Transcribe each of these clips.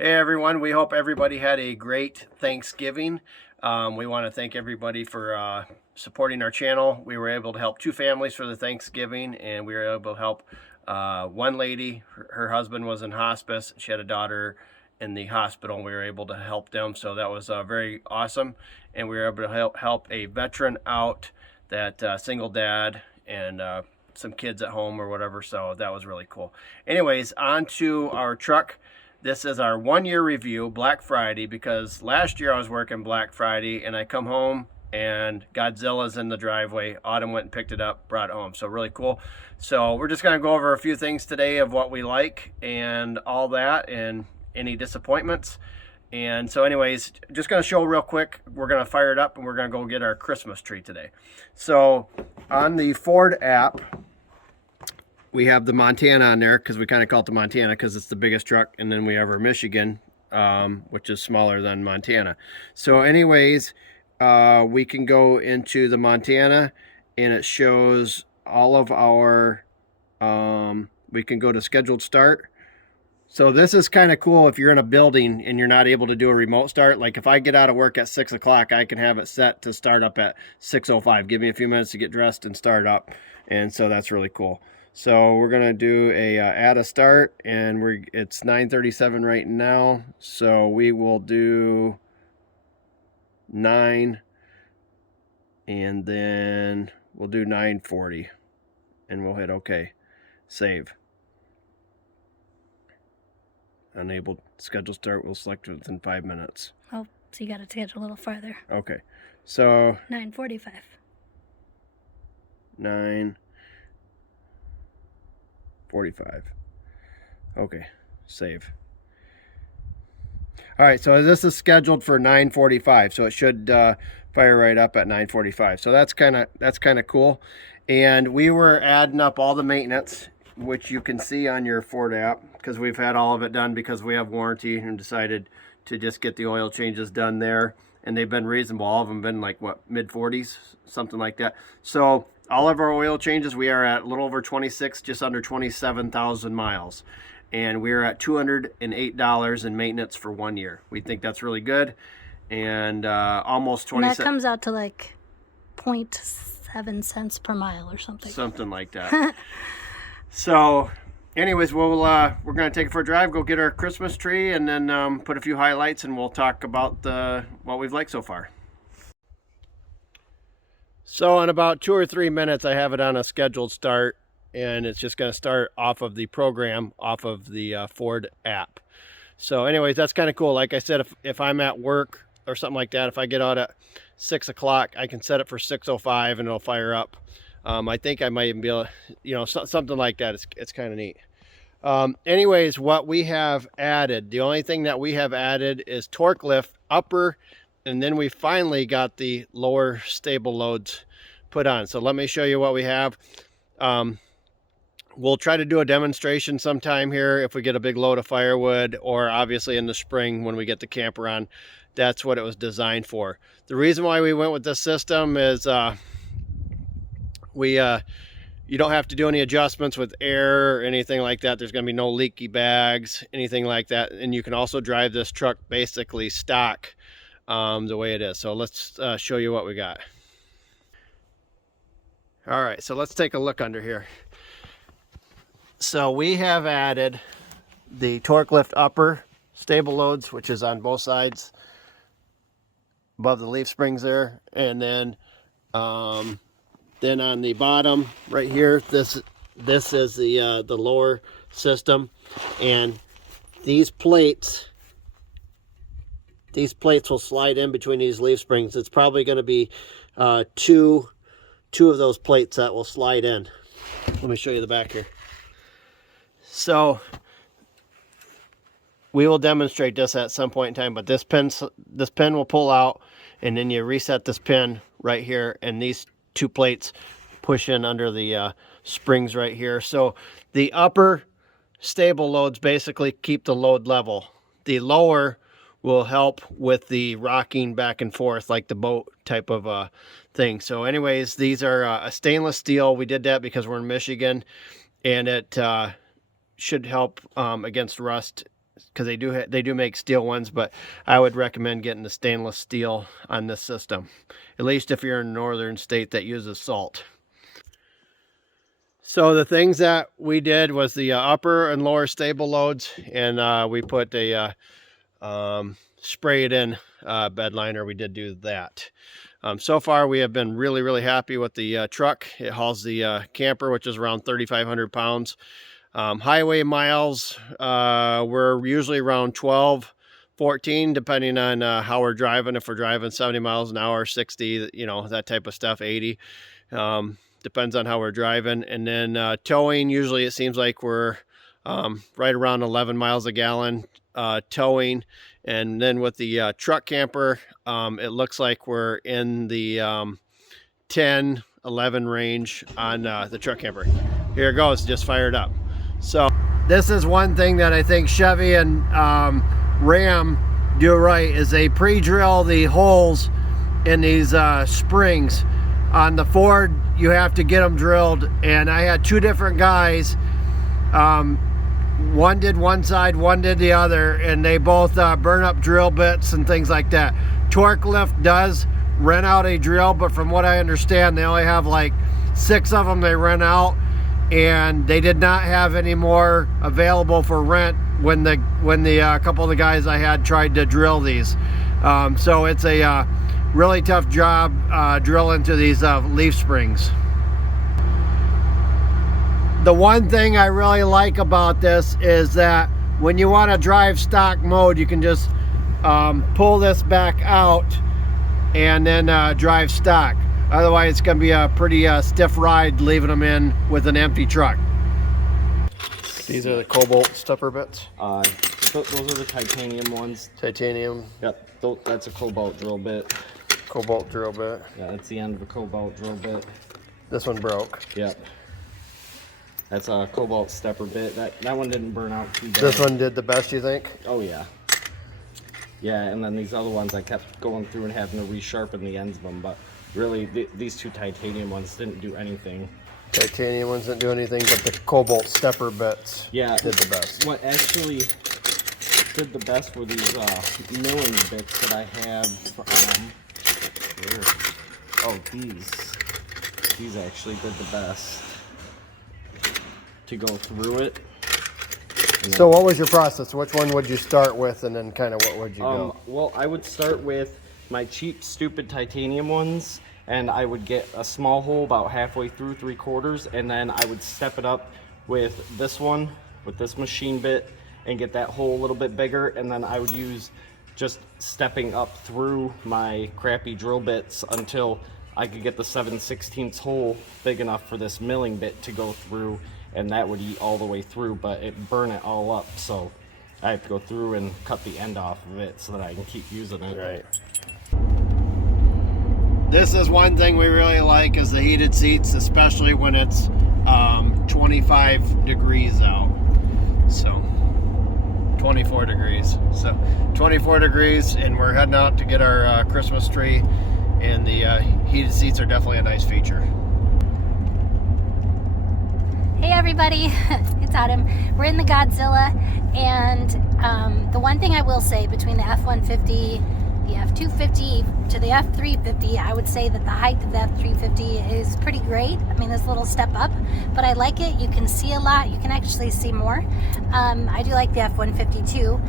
Hey everyone, we hope everybody had a great Thanksgiving. We want to thank everybody for supporting our channel. We were able to help 2 families for the Thanksgiving, and we were able to help one lady. Her husband was in hospice. She had a daughter in the hospital, and we were able to help them. So that was very awesome. And we were able to help a veteran out, that single dad, and some kids at home or whatever. So that was really cool. Anyways, on to our truck. This is our 1-year review, Black Friday, because last year I was working Black Friday and I come home and Godzilla's in the driveway. Autumn went and picked it up, brought it home. So really cool. So we're just going to go over a few things today of what we like and all that, and any disappointments. And so anyways, just going to show real quick. We're going to fire it up and we're going to go get our Christmas tree today. So on the Ford app, we have the Montana on there because we kind of call it the Montana because it's the biggest truck, and then we have our Michigan, which is smaller than Montana. So anyways, we can go into the Montana and it shows all of our, we can go to scheduled start. So this is kind of cool if you're in a building and you're not able to do a remote start. Like if I get out of work at 6 o'clock, I can have it set to start up at 6:05. Give me a few minutes to get dressed and start up. And so that's really cool. So we're gonna do a add a start, and it's 9:37 right now. So we will do 9, and then we'll do 9:40, and we'll hit OK. Save. Enable schedule start. We'll select within 5 minutes. Oh, so you got to schedule a little farther. Okay. So 9:45. 9:45. Okay, save. All right, so this is scheduled for 9:45, so it should fire right up at 9:45. So that's kind of cool. And we were adding up all the maintenance, which you can see on your Ford app, because we've had all of it done because we have warranty, and decided to just get the oil changes done there. And they've been reasonable. All of them been like, what, mid-40s, something like that. So all of our oil changes, we are at a little over 26, just under 27,000 miles. And we're at $208 in maintenance for 1 year. We think that's really good. And almost 20 And that comes out to like 0.7 cents per mile or something. Something like that. So anyways, we're going to take it for a drive, go get our Christmas tree, and then put a few highlights, and we'll talk about what we've liked so far. So in about 2 or 3 minutes, I have it on a scheduled start, and it's just going to start off of the program, off of the Ford app. So anyways, that's kind of cool. Like I said, if I'm at work or something like that, if I get out at 6 o'clock, I can set it for 6:05 and it'll fire up. I think I might even be able to, something like that. It's kind of neat. Anyways, what we have added, the only thing that we have added is Torklift upper, and then we finally got the lower stable loads put on. So let me show you what we have. We'll try to do a demonstration sometime here if we get a big load of firewood, or obviously in the spring when we get the camper on. That's what it was designed for. The reason why we went with this system is you don't have to do any adjustments with air or anything like that. There's going to be no leaky bags, anything like that. And you can also drive this truck basically stock the way it is. So let's show you what we got. All right, so let's take a look under here. So we have added the Torklift upper stable loads, which is on both sides above the leaf springs there, and then on the bottom right here, this is the lower system, and these plates will slide in between these leaf springs. It's probably going to be two of those plates that will slide in. Let me show you the back here. So we will demonstrate this at some point in time, but this pin will pull out, and then you reset this pin right here, and these 2 plates push in under the springs right here. So the upper stable loads basically keep the load level. The lower will help with the rocking back and forth like the boat type of thing. So anyways, these are a stainless steel. We did that because we're in Michigan, and it should help against rust because they do make steel ones, but I would recommend getting the stainless steel on this system, at least if you're in a northern state that uses salt. So the things that we did was the upper and lower stable loads, and we put a sprayed in bed liner. We did do that. So far we have been really happy with the truck. It hauls the camper, which is around 3,500 pounds. Highway miles, we're usually around 12, 14, depending on how we're driving. If we're driving 70 miles an hour, 60, you know, that type of stuff, 80. Depends on how we're driving. And then towing, usually it seems like we're right around 11 miles a gallon towing. And then with the truck camper, it looks like we're in the 10, 11 range on the truck camper. Here it goes, just fired up. So this is one thing that I think Chevy and Ram do right, is they pre-drill the holes in these springs. On the Ford, you have to get them drilled, and I had two different guys. One did one side, one did the other, and they both burn up drill bits and things like that. Torklift does rent out a drill, but from what I understand, they only have like 6 of them they rent out, and they did not have any more available for rent when the couple of the guys I had tried to drill these. So it's a really tough job drilling to these leaf springs. The one thing I really like about this is that when you want to drive stock mode, you can just pull this back out and then drive stock. Otherwise, it's going to be a pretty stiff ride leaving them in with an empty truck. These are the cobalt stepper bits? Those are the titanium ones. Titanium? Yep, that's a cobalt drill bit. Cobalt drill bit. Yeah, that's the end of a cobalt drill bit. This one broke. Yep. That's a cobalt stepper bit. That one didn't burn out too bad. This one did the best, you think? Oh yeah. Yeah, and then these other ones I kept going through and having to resharpen the ends of them, but really these two titanium ones didn't do anything. Titanium ones didn't do anything, but the cobalt stepper bits did the best. What actually did the best were these milling bits that I have. These actually did the best to go through it. So what was your process? Which one would you start with, and then kind of what would you go? Well, I would start with my cheap, stupid titanium ones, and I would get a small hole about halfway through, 3/4, and then I would step it up with this one, with this machine bit, and get that hole a little bit bigger, and then I would use just stepping up through my crappy drill bits until I could get the 7/16 hole big enough for this milling bit to go through, and that would eat all the way through, but it burn it all up, so I have to go through and cut the end off of it so that I can keep using it. Right. This is one thing we really like, is the heated seats, especially when it's 25 degrees out. So 24 degrees. So 24 degrees, and we're heading out to get our Christmas tree, and the heated seats are definitely a nice feature. Hey everybody, it's Autumn. We're in the Godzilla, and the one thing I will say, between the F-150, the F-250 to the F-350, I would say that the height of the F-350 is pretty great. I mean, this little step up, but I like it. You can see a lot. You can actually see more. I do like the F-150 too.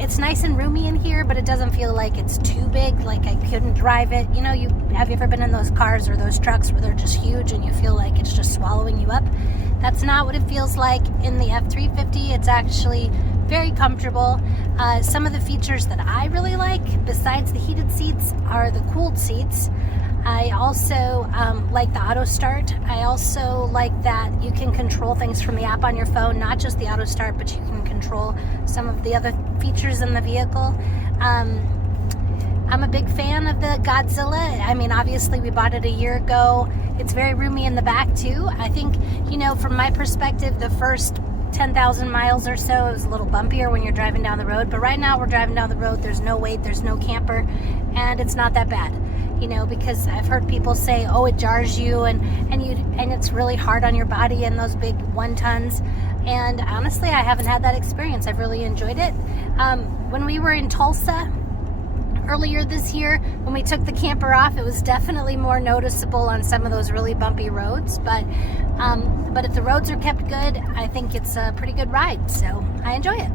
It's nice and roomy in here, but it doesn't feel like it's too big, like I couldn't drive it. You know, have you ever been in those cars or those trucks where they're just huge and you feel like it's just swallowing you up? That's not what it feels like in the F-350. It's actually very comfortable. Some of the features that I really like, besides the heated seats, are the cooled seats. I also like the auto start. I also like that you can control things from the app on your phone, not just the auto start, but you can control some of the other features in the vehicle. I'm a big fan of the Godzilla. I mean, obviously we bought it a year ago. It's very roomy in the back too. I think, you know, from my perspective, the first 10,000 miles or so, it was a little bumpier when you're driving down the road, but right now we're driving down the road, there's no weight, there's no camper, and it's not that bad. You know, because I've heard people say, oh, it jars you, and it's really hard on your body in those big 1 tons. And honestly, I haven't had that experience. I've really enjoyed it. When we were in Tulsa earlier this year, when we took the camper off, it was definitely more noticeable on some of those really bumpy roads. But if the roads are kept good, I think it's a pretty good ride. So I enjoy it.